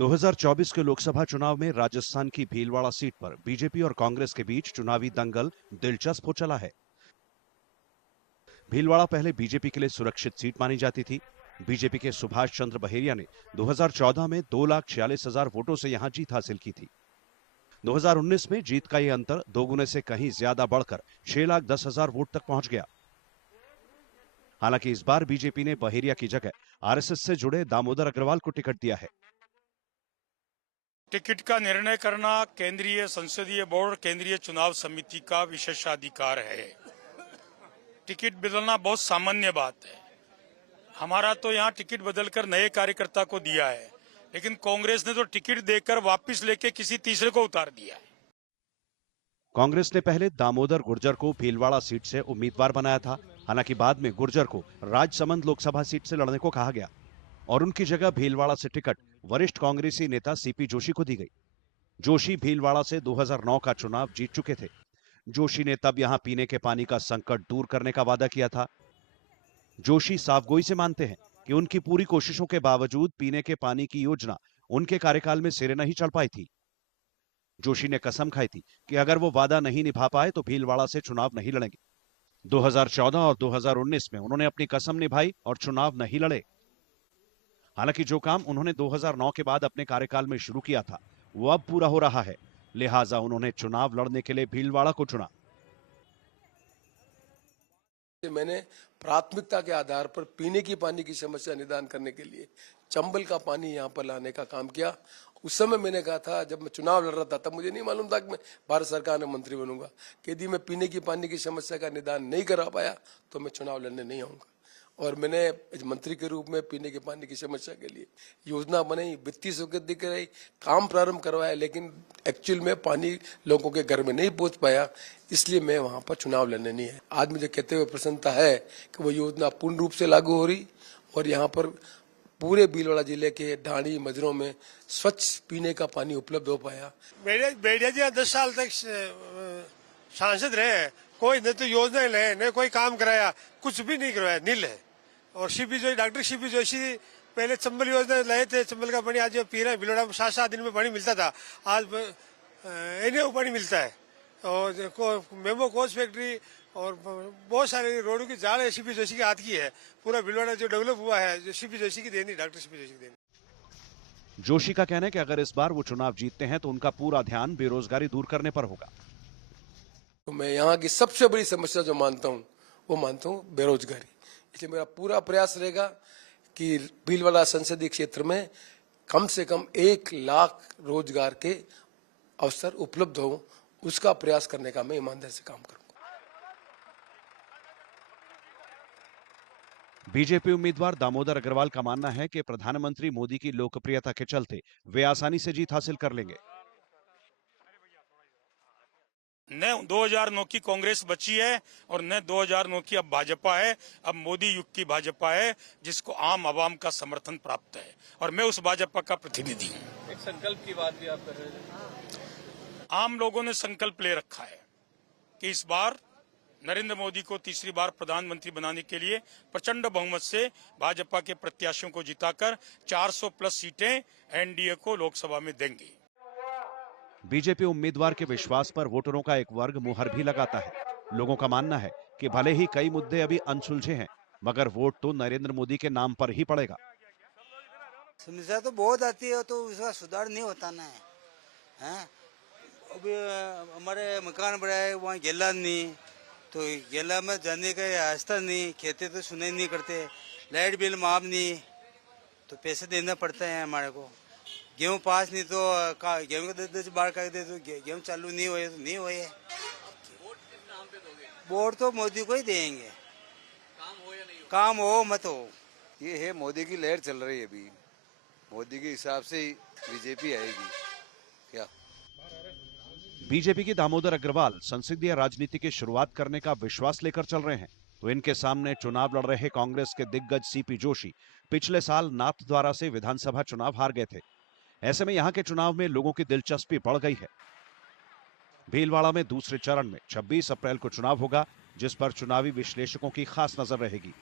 2024 के लोकसभा चुनाव में राजस्थान की भीलवाड़ा सीट पर बीजेपी और कांग्रेस के बीच चुनावी दंगल दिलचस्प हो चला है। भीलवाड़ा पहले बीजेपी के लिए सुरक्षित सीट मानी जाती थी। बीजेपी के सुभाष चंद्र बहेरिया ने 2014 में 2,46,000 वोटों से यहां जीत हासिल की थी। 2019 में जीत का यह अंतर दोगुने से कहीं ज्यादा बढ़कर 6,10,000 वोट तक पहुंच गया। हालांकि इस बार बीजेपी ने बहेरिया की जगह आरएसएस से जुड़े दामोदर अग्रवाल को टिकट दिया है। टिकट का निर्णय करना केंद्रीय संसदीय बोर्ड केंद्रीय चुनाव समिति का विशेषाधिकार है। टिकट बदलना बहुत सामान्य बात है। हमारा तो यहाँ टिकट बदलकर नए कार्यकर्ता को दिया है, लेकिन कांग्रेस ने तो टिकट देकर वापस लेके किसी तीसरे को उतार दिया है। कांग्रेस ने पहले दामोदर गुर्जर को भीलवाड़ा सीट से उम्मीदवार बनाया था। हालांकि बाद में गुर्जर को राजसमंद लोकसभा सीट से लड़ने को कहा गया और उनकी जगह भीलवाड़ा से टिकट वरिष्ठ कांग्रेसी नेता सीपी जोशी को दी गई। जोशी भीलवाड़ा से 2009 का चुनाव जीत चुके थे। जोशी ने तब यहां पीने के पानी का संकट दूर करने का वादा किया था। जोशी साफगोई से मानते हैं कि उनकी पूरी कोशिशों के बावजूद पीने के पानी की योजना उनके कार्यकाल में सिरे नहीं चढ़ पाई थी। जोशी ने कसम खाई थी कि अगर वो वादा नहीं निभा पाए तो भीलवाड़ा से चुनाव नहीं लड़ेंगे। 2014 और 2019 में उन्होंने अपनी कसम निभाई और चुनाव नहीं लड़े। हालांकि जो काम उन्होंने 2009 के बाद अपने कार्यकाल में शुरू किया था वो अब पूरा हो रहा है, लिहाजा उन्होंने चुनाव लड़ने के लिए भीलवाड़ा को चुना। मैंने प्राथमिकता के आधार पर पीने की पानी की समस्या निदान करने के लिए चंबल का पानी यहाँ पर लाने का काम किया। उस समय मैंने कहा था, जब मैं चुनाव लड़ रहा था तब मुझे नहीं मालूम था कि मैं भारत सरकार में मंत्री बनूंगा, कि यदि मैं पीने की पानी की समस्या का निदान नहीं करा पाया तो मैं चुनाव लड़ने नहीं आऊंगा। और मैंने मंत्री के रूप में पीने के पानी की समस्या के लिए योजना बनाई, वित्तीय स्वीकृति कराई, काम प्रारंभ करवाया, लेकिन एक्चुअल में पानी लोगों के घर में नहीं पहुंच पाया, इसलिए मैं वहां पर चुनाव लड़ने नहीं है। आज मुझे कहते हुए प्रसन्नता है कि वो योजना पूर्ण रूप से लागू हो रही और यहाँ पर पूरे भीलवाड़ा जिले के ढाणी मजरों में स्वच्छ पीने का पानी उपलब्ध हो पाया। बेड़िया जी 10 साल तक सांसद रहे, कोई न तो योजना ले न कोई काम कराया, कुछ भी नहीं करवाया, नील है। और डॉक्टर सीपी जोशी पहले चंबल योजना लाए थे, चंबल का पानी आज पी रहे हैं। भीलवाड़ा में 7-7 दिन में पानी मिलता था, आज एनएओ पानी मिलता है। और मेमो कोच फैक्ट्री और बहुत सारे रोडों की जाड़ सीपी जोशी के हाथ की है। पूरा भीलवाड़ा जो डेवलप हुआ है, जो सीपी जोशी की देनी, डॉक्टर सीपी जोशी की देनी। जोशी का कहना है कि अगर इस बार वो चुनाव जीतते हैं तो उनका पूरा ध्यान बेरोजगारी दूर करने पर होगा। तो मैं यहाँ की सबसे बड़ी समस्या जो मानता हूँ वो मानता हूँ बेरोजगारी। इसलिए मेरा पूरा प्रयास रहेगा कि भीलवाड़ा संसदीय क्षेत्र में कम से कम 1 लाख रोजगार के अवसर उपलब्ध हो, उसका प्रयास करने का मैं ईमानदारी से काम करूंगा। बीजेपी उम्मीदवार दामोदर अग्रवाल का मानना है कि प्रधानमंत्री मोदी की लोकप्रियता के चलते वे आसानी से जीत हासिल कर लेंगे। न 2009 की कांग्रेस बची है और न 2009 की अब भाजपा है। अब मोदी युग की भाजपा है जिसको आम आवाम का समर्थन प्राप्त है और मैं उस भाजपा का प्रतिनिधि हूँ। एक संकल्प की बात भी आप कर रहे हैं। आम लोगों ने संकल्प ले रखा है कि इस बार नरेंद्र मोदी को तीसरी बार प्रधानमंत्री बनाने के लिए प्रचंड बहुमत से भाजपा के प्रत्याशियों को जिताकर 400 प्लस सीटें एनडीए को लोकसभा में देंगे। बीजेपी उम्मीदवार के विश्वास पर वोटरों का एक वर्ग मुहर भी लगाता है। लोगों का मानना है कि भले ही कई मुद्दे अभी अनसुलझे हैं, मगर वोट तो नरेंद्र मोदी के नाम पर ही पड़ेगा। समस्या तो बहुत आती है, तो उसका सुधार नहीं होता ना है। अभी हमारे मकान बनाए वहाँ गेला नहीं, तो गेला में जाने का रास्ता नहीं, खेते तो सुनाई नहीं करते, लाइट बिल माफ नहीं, तो पैसे देना पड़ता है हमारे को। गेहूँ पास नहीं तो गेहूँ का 10 बार कर दे तो गेहूँ चालू नहीं हुए तो नहीं हुए। वोट तो मोदी को ही देंगे, काम हो मत हो। ये है मोदी की लहर चल रही है, अभी मोदी के हिसाब से ही बीजेपी आएगी क्या। बीजेपी के दामोदर अग्रवाल संसदीय राजनीति की शुरुआत करने का विश्वास लेकर चल रहे हैं, तो इनके सामने चुनाव लड़ रहे कांग्रेस के दिग्गज सीपी जोशी पिछले साल नाथद्वारा से विधानसभा चुनाव हार गए थे। ऐसे में यहां के चुनाव में लोगों की दिलचस्पी बढ़ गई है। भीलवाड़ा में दूसरे चरण में 26 अप्रैल को चुनाव होगा, जिस पर चुनावी विश्लेषकों की खास नजर रहेगी।